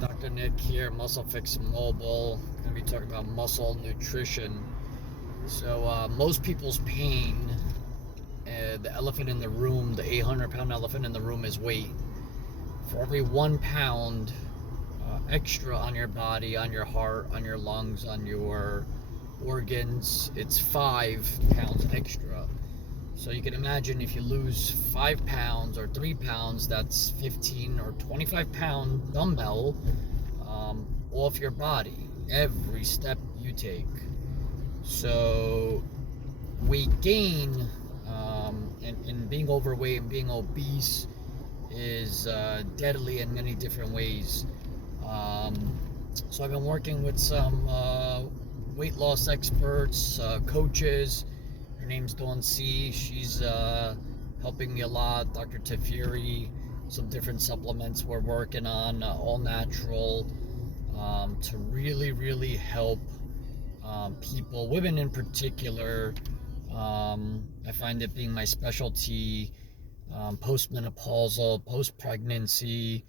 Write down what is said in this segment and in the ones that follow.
Dr. Nick here, Muscle Fix Mobile. Going to be talking about muscle nutrition. So, most people's pain, the elephant in the room, the 800-pound elephant in the room is weight. For every 1 pound extra on your body, on your heart, on your lungs, on your organs, it's 5 pounds extra. So you can imagine if you lose 5 pounds or 3 pounds, that's 15 or 25-pound dumbbell off your body every step you take. So weight gain and being overweight and being obese is deadly in many different ways. So I've been working with some weight loss experts, coaches. Her name's Dawn C. She's helping me a lot. Dr. Tafiri, some different supplements we're working on, all natural, to really help people, women in particular. I find it being my specialty, postmenopausal, post-pregnancy.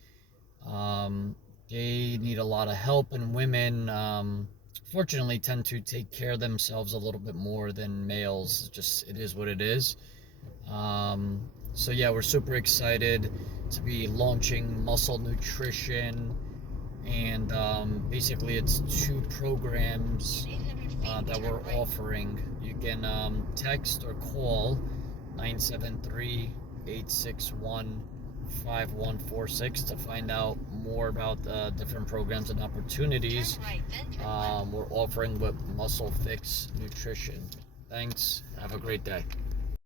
They need a lot of help, and women fortunately tend to take care of themselves a little bit more than males. Just, it is what it is. So yeah, we're super excited to be launching Muscle Nutrition, and basically it's 2 programs that we're offering. You can text or call 973-861-5146 to find out more about the different programs and opportunities we're offering with Muscle Fix Nutrition. Thanks. Have a great day.